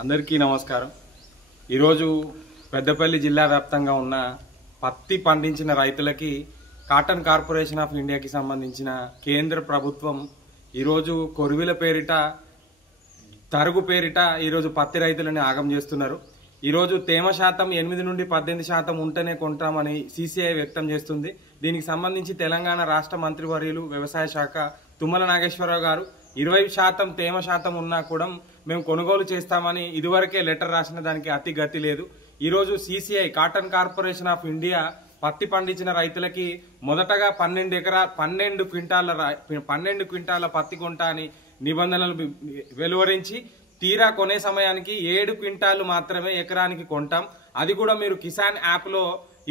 అందరికీ నమస్కారం। ఈరోజు పెద్దపల్లి జిల్లా వ్యాప్తంగా ఉన్న పత్తి పండించిన రైతులకి కాటన్ కార్పొరేషన్ ఆఫ్ ఇండియాకి సంబంధించిన కేంద్ర ప్రభుత్వం ఈరోజు కొరువిల పేరిట తరుగు పేరిట ఈరోజు పత్తి రైతులని ఆగం చేస్తున్నారు। ఈరోజు తేమ శాతం 8 నుండి 18% ఉంటేనే కొంటామని సిసిఐ వ్యక్తం చేస్తుంది। దీనికి సంబంధించి తెలంగాణ రాష్ట్ర మంత్రివర్యులు వ్యవసాయ శాఖ తుమ్మల నాగేశ్వరరావు గారు 20% తేమ శాతం ఉన్నా కూడా మేము కొనుగోలు చేస్తామని ఇదివరకే లెటర్ రాసిన దానికి అతి గతి లేదు। ఈరోజు CCI cotton corporation of India పత్తి పండించిన రైతులకి మొదటగా 12 క్వింటాల పత్తి కొంటా అని నిబంధనలు వెలువరించి తీరా కొనే సమయానికి 7 క్వింటాలు మాత్రమే ఎకరానికి కొంటాం, అది కూడా మీరు కిసాన్ యాప్లో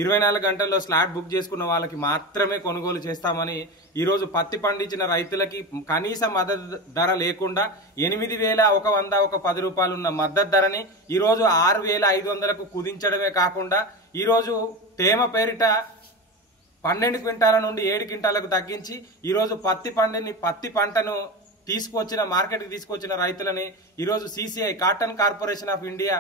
24 గంటల్లో స్లాట్ బుక్ చేసుకున్న వాళ్ళకి మాత్రమే కొనుగోలు చేస్తామని ఈరోజు పత్తి పండించిన రైతులకి కనీస మద్దతు ధర లేకుండా 8,110 రూపాయలు ఉన్న మద్దతు ధరని ఈరోజు 6,500కు కుదించడమే కాకుండా ఈరోజు తేమ పేరిట 12 క్వింటాల నుండి 7 క్వింటాలకు తగ్గించి ఈరోజు పత్తి పంటను మార్కెట్కి తీసుకొచ్చిన రైతులని ఈరోజు CCI cotton corporation of India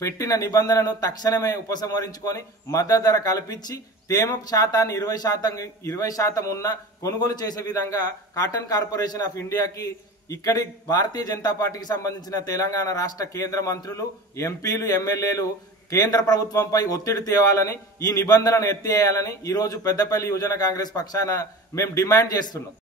పెట్టిన నిబంధనలను తక్షణమే ఉపసంహరించుకొని మద్దతు ధర కల్పించి తేమ శాతాన్ని 20% ఉన్న కొనుగోలు చేసే విధంగా కాటన్ కార్పొరేషన్ ఆఫ్ ఇండియాకి ఇక్కడి భారతీయ జనతా పార్టీకి సంబంధించిన తెలంగాణ రాష్ట్ర కేంద్ర మంత్రులు, ఎంపీలు, ఎమ్మెల్యేలు కేంద్ర ప్రభుత్వంపై ఒత్తిడి తేవాలని, ఈ నిబంధనను ఎత్తివేయాలని ఈరోజు పెద్దపల్లి యువజన కాంగ్రెస్ పక్షాన మేము డిమాండ్ చేస్తున్నాం।